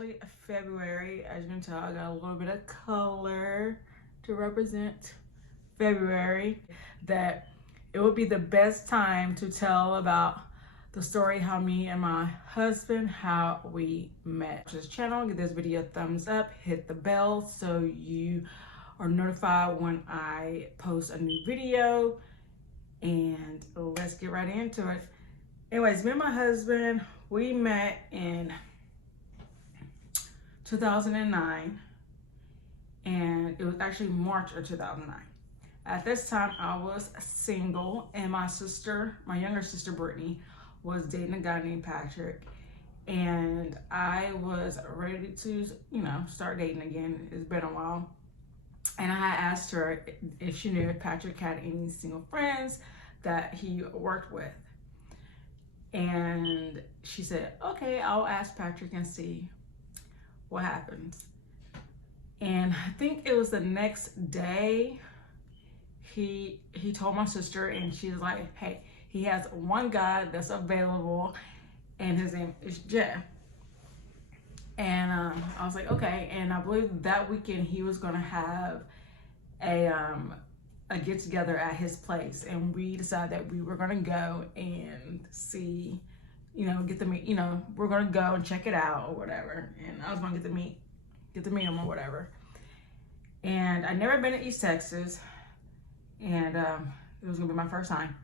actually February. As you can tell, I got a little bit of color to represent February. That it would be the best time to tell about the story how me and my husband, how we met. This channel, give this video a thumbs up, hit the bell so you are notified when I post a new video, and let's get right into it. Anyways, me and my husband, we met in 2009, and it was actually March of 2009. At this time, I was single, and my younger sister Brittany, was dating a guy named Patrick, and I was ready to, start dating again. It's been a while, and I had asked her if she knew if Patrick had any single friends that he worked with, and she said, "Okay, I'll ask Patrick and see what happens." And I think it was the next day, he told my sister, and she was like, "Hey, he has one guy that's available, and his name is Jeff." And I was like, okay. And I believe that weekend he was gonna have a get together at his place, and we decided that we were gonna go and see, get to meet, we're gonna go and check it out or whatever. And I was gonna get to meet him or whatever. And I'd never been to East Texas, and it was gonna be my first time.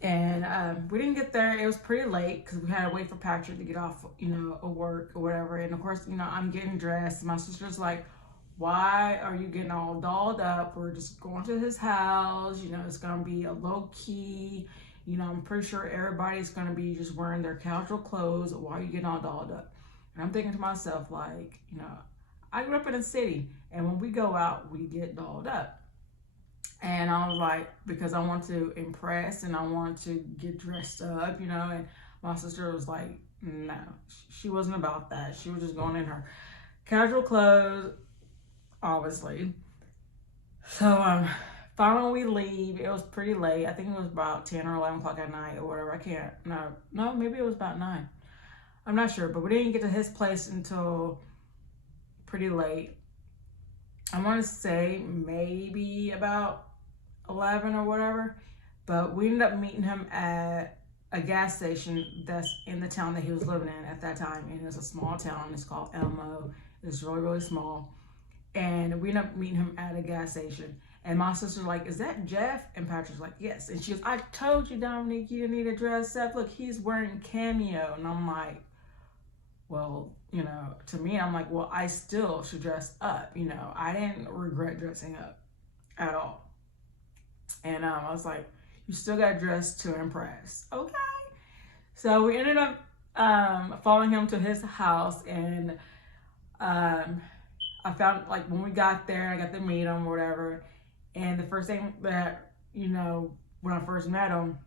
And we didn't get there. It was pretty late because we had to wait for Patrick to get off, of work or whatever. And of course, I'm getting dressed. My sister's like, "Why are you getting all dolled up? We're just going to his house. It's going to be a low key. I'm pretty sure everybody's going to be just wearing their casual clothes. Why are you getting all dolled up?" And I'm thinking to myself, like, I grew up in a city, and when we go out, we get dolled up. And I was like, because I want to impress and I want to get dressed up, and my sister was like, no, she wasn't about that. She was just going in her casual clothes, obviously. So finally we leave. It was pretty late. I think it was about 10 or 11 o'clock at night or whatever. No, maybe it was about 9. I'm not sure, but we didn't get to his place until pretty late. I want to say maybe about 11 or whatever, but we ended up meeting him at a gas station that's in the town that he was living in at that time, and it's a small town. It's called Elmo. It's really, really small, and we ended up meeting him at a gas station. And my sister's like, "Is that Jeff?" And Patrick's like, "Yes." And she goes, "I told you, Dominique, you need to dress up. Look, he's wearing cameo." And I'm like, well, to me, I'm like, well, I still should dress up. I didn't regret dressing up at all. And I was like, you still got dressed to impress. Okay. So we ended up following him to his house, and I found, like, when we got there, I got to meet him or whatever. And the first thing that, when I first met him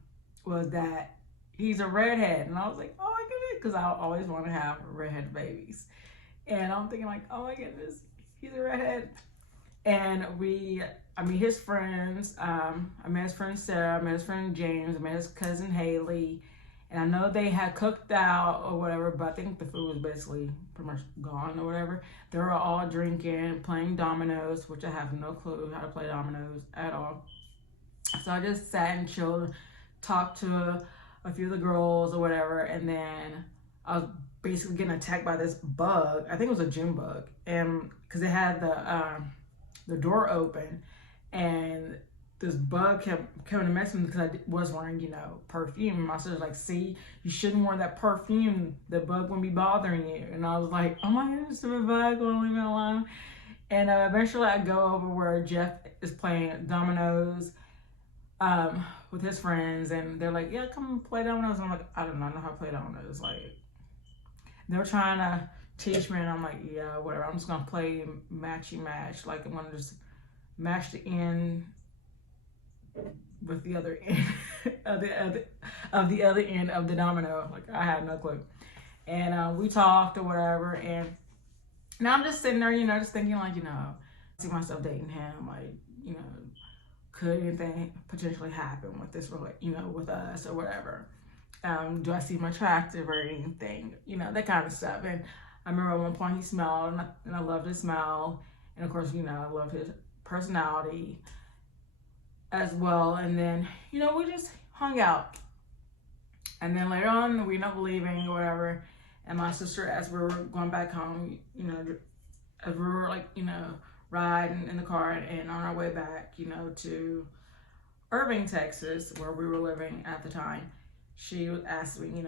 was that he's a redhead. And I was like, oh my goodness, because I always want to have redhead babies. And I'm thinking, like, oh my goodness, he's a redhead. And I meet his friends. I met his friend Sarah, I met his friend James, I met his cousin Haley. And I know they had cooked out or whatever, but I think the food was basically pretty much gone or whatever. They were all drinking, playing dominoes, which I have no clue how to play dominoes at all. So I just sat and chilled, talked to a few of the girls or whatever, and then I was basically getting attacked by this bug. I think it was a gym bug, and because it had the door open, and this bug kept coming to mess with me because I was wearing, perfume. My sister's like, "See, you shouldn't wear that perfume. The bug wouldn't be bothering you." And I was like, oh my goodness, the bug won't leave me alone. And eventually I go over where Jeff is playing dominoes with his friends, and they're like, "Yeah, come play dominoes." I'm like, I don't know how to play dominoes. Like, they were trying to teach me, and I'm like, yeah, whatever. I'm just gonna play matchy match. Like, I'm gonna just match the end with the other end of the other end of the domino. Like, I had no clue. And we talked or whatever, and now I'm just sitting there, just thinking, like, see myself dating him, like, could anything potentially happen with this, with us or whatever? Do I see him attractive or anything? That kind of stuff. And I remember at one point he smelled, and I loved his smell. And of course, I loved his personality as well. And then, we just hung out. And then later on, we ended up leaving or whatever. And my sister, as we were going back home, as we were like, riding in the car and on our way back, to Irving, Texas, where we were living at the time, she would ask me,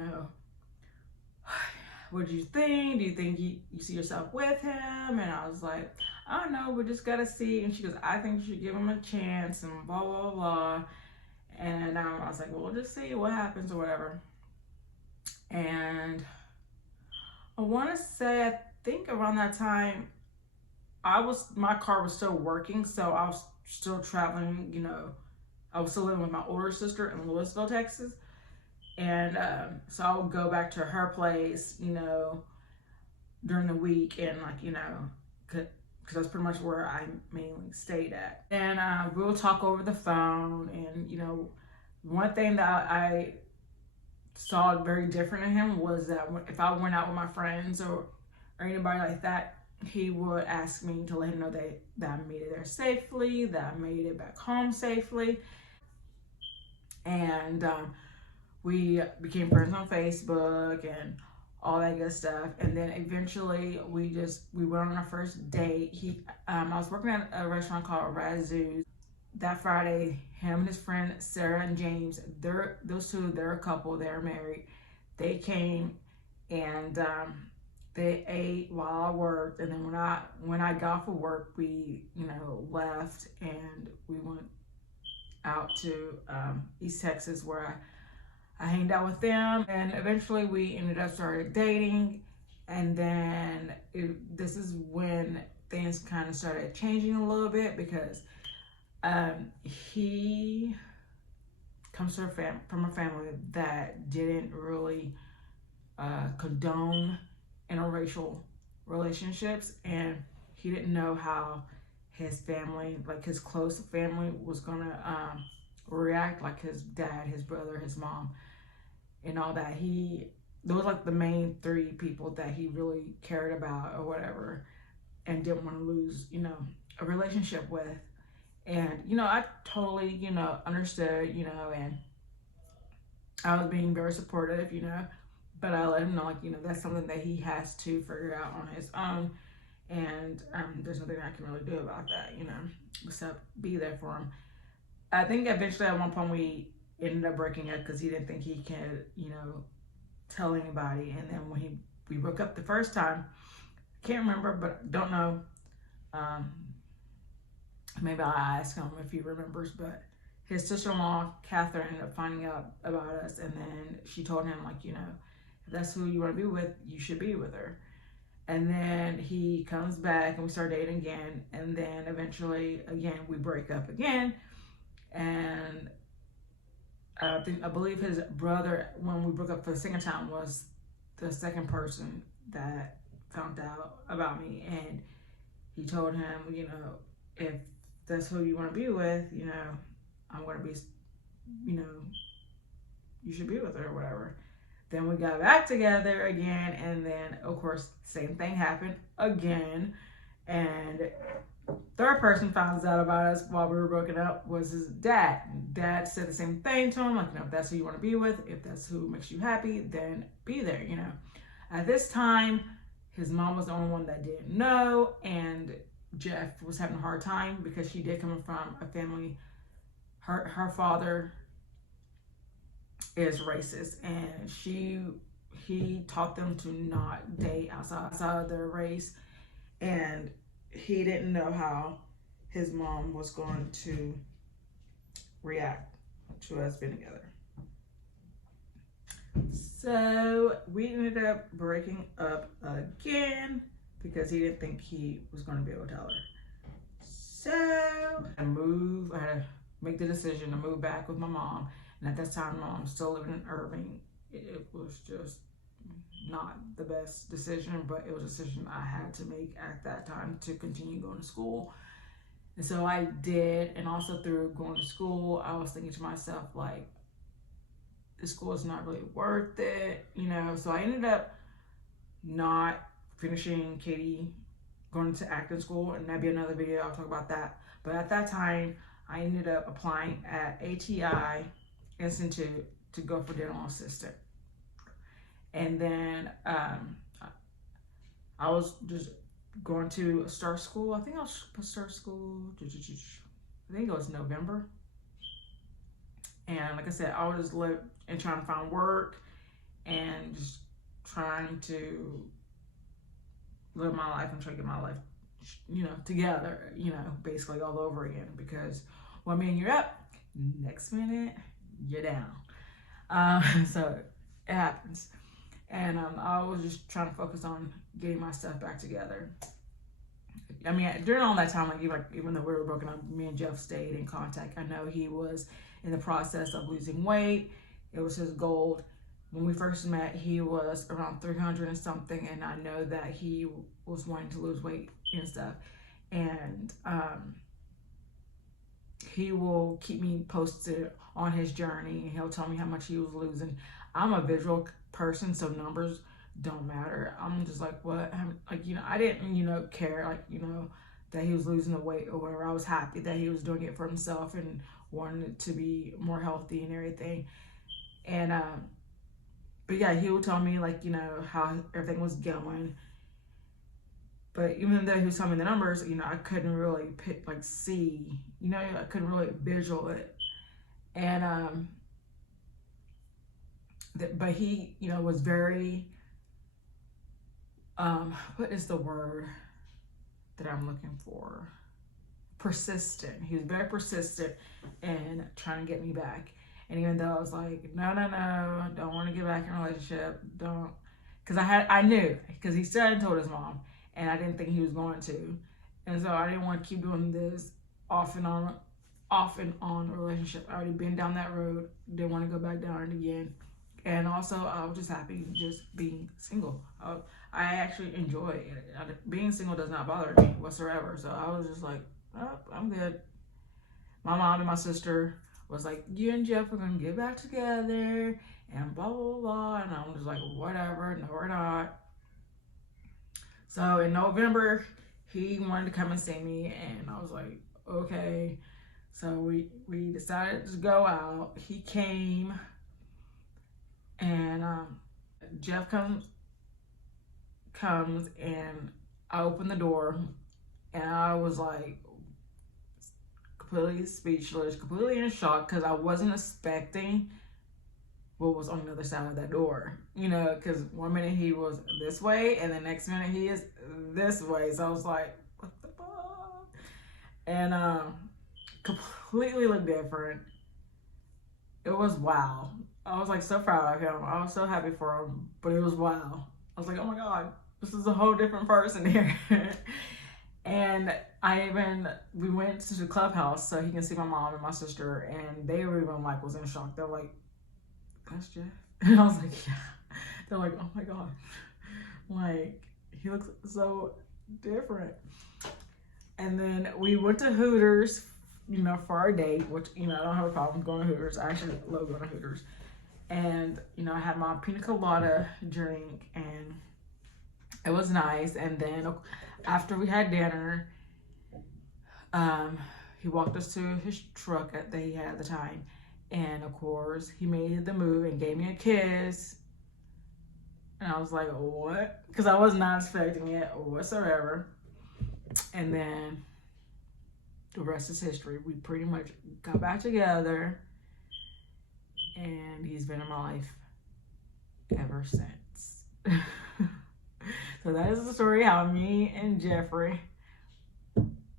what do you think? Do you think you see yourself with him? And I was like, I don't know, we just gotta see. And she goes, I think you should give him a chance and blah, blah, blah. And I was like, well, we'll just see what happens or whatever. And I want to say, I think around that time, my car was still working, so I was still traveling, I was still living with my older sister in Louisville, Texas. And so I would go back to her place, during the week, and because that's pretty much where I mainly stayed at. And we'll talk over the phone. And one thing that I saw very different in him was that if I went out with my friends or anybody like that, he would ask me to let him know that I made it there safely, that I made it back home safely. And we became friends on Facebook and all that good stuff. And then eventually we went on our first date. I was working at a restaurant called Razoo's. That Friday, him and his friend Sarah and James, they're a couple, they're married. They came and they ate while I worked, and then when I got off of work, we left and we went out to East Texas, where I hanged out with them, and eventually we ended up started dating. And then this is when things kind of started changing a little bit, because he comes from a family that didn't really condone interracial relationships, and he didn't know how his family, like his close family, was gonna react, like his dad, his brother, his mom, and all that. Those like the main three people that he really cared about or whatever, and didn't want to lose, a relationship with. And I totally, understood, and I was being very supportive, but I let him know, like, that's something that he has to figure out on his own. And there's nothing I can really do about that, except be there for him. I think eventually at one point we ended up breaking up because he didn't think he could, tell anybody. And then when we broke up the first time, I can't remember, but don't know. Maybe I'll ask him if he remembers, but his sister-in-law, Catherine, ended up finding out about us, and then she told him, like, if that's who you want to be with, you should be with her. And then he comes back, and we start dating again, and then eventually, again, we break up again. And I believe his brother, when we broke up for the second time, was the second person that found out about me, and he told him, if that's who you want to be with, I'm going to be, you should be with her or whatever. Then we got back together again, and then, of course, same thing happened again. And third person found out about us while we were broken up was his dad. Dad said the same thing to him, like, if that's who you want to be with, if that's who makes you happy, then be there, At this time, his mom was the only one that didn't know, and Jeff was having a hard time because she did come from a family. Her father is racist, and he taught them to not date outside of their race, and he didn't know how his mom was going to react to us being together. So we ended up breaking up again because he didn't think he was going to be able to tell her. So I had to make the decision to move back with my mom. And at that time, my mom was still living in Irving. It was just not the best decision, but it was a decision I had to make at that time to continue going to school. And so I did. And also through going to school, I was thinking to myself, like, this school is not really worth it, So I ended up not finishing Katie going to acting school, and that'd be another video. I'll talk about that. But at that time, I ended up applying at ATI Institute to go for dental assistant. And then I was just going to start school. I think I was start school, I think it was November. And like I said, I was just live and trying to find work and just trying to live my life and try to get my life, together, basically all over again. Because one minute you're up, next minute you're down. So it happens. And I was just trying to focus on getting my stuff back together. I mean, during all that time, even though we were broken up, me and Jeff stayed in contact. I know he was in the process of losing weight. It was his goal. When we first met, he was around 300 and something, and I know that he was wanting to lose weight and stuff. And he will keep me posted on his journey, and he'll tell me how much he was losing. I'm a visual person, so numbers don't matter. I'm just like, what? I didn't, care, that he was losing the weight or whatever. I was happy that he was doing it for himself and wanted to be more healthy and everything. And, but yeah, he would tell me, how everything was going. But even though he was telling me the numbers, I couldn't really see, I couldn't really visual it. And, but he, was very, what is the word that I'm looking for? Persistent. He was very persistent in trying to get me back. And even though I was like, no, don't want to get back in a relationship, don't, because I knew, because he still hadn't told his mom, and I didn't think he was going to, and so I didn't want to keep doing this off and on relationship. I already been down that road, didn't want to go back down it again. And also, I was just happy just being single. I actually enjoy it. Being single does not bother me whatsoever. So I was just like, oh, I'm good. My mom and my sister was like, you and Jeff are going to get back together and blah, blah, blah. And I was just like, whatever. No, we're not. So in November, he wanted to come and see me. And I was like, okay. So we decided to go out. He came. And Jeff comes and I opened the door, and I was like completely speechless, completely in shock, because I wasn't expecting what was on the other side of that door. Because one minute he was this way, and the next minute he is this way. So I was like, what the fuck? And completely looked different. It was wow. I was like so proud of him. I was so happy for him, but it was wow. I was like, oh my God, this is a whole different person here. And we went to the clubhouse so he can see my mom and my sister, and they were even was in shock. They're like, that's Jeff? And I was like, yeah. They're like, oh my God. He looks so different. And then we went to Hooters, for our date, which, I don't have a problem going to Hooters. I actually love going to Hooters. And, I had my pina colada drink, and it was nice. And then after we had dinner, he walked us to his truck that he had at the time. And of course, he made the move and gave me a kiss. And I was like, what? Because I was not expecting it whatsoever. And then the rest is history. We pretty much got back together, and he's been in my life ever since. So that is the story how me and Jeffrey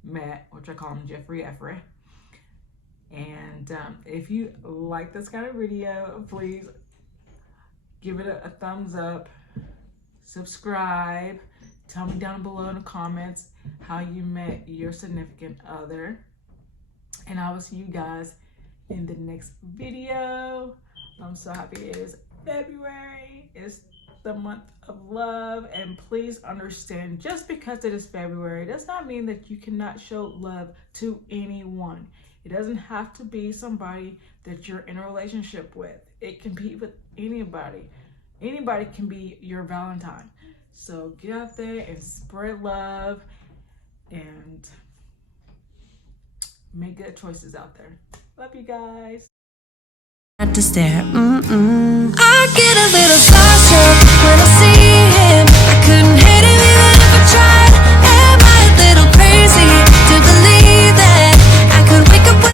met, which I call him Jeffrey Effrey. And if you like this kind of video, please give it a thumbs up, subscribe, tell me down below in the comments how you met your significant other. And I will see you guys in the next video. I'm so happy it is February. It's the month of love. And please understand, just because it is February does not mean that you cannot show love to anyone. It doesn't have to be somebody that you're in a relationship with. It can be with anybody. Anybody can be your Valentine. So get out there and spread love and make good choices out there. Love you guys. To stare. I get a little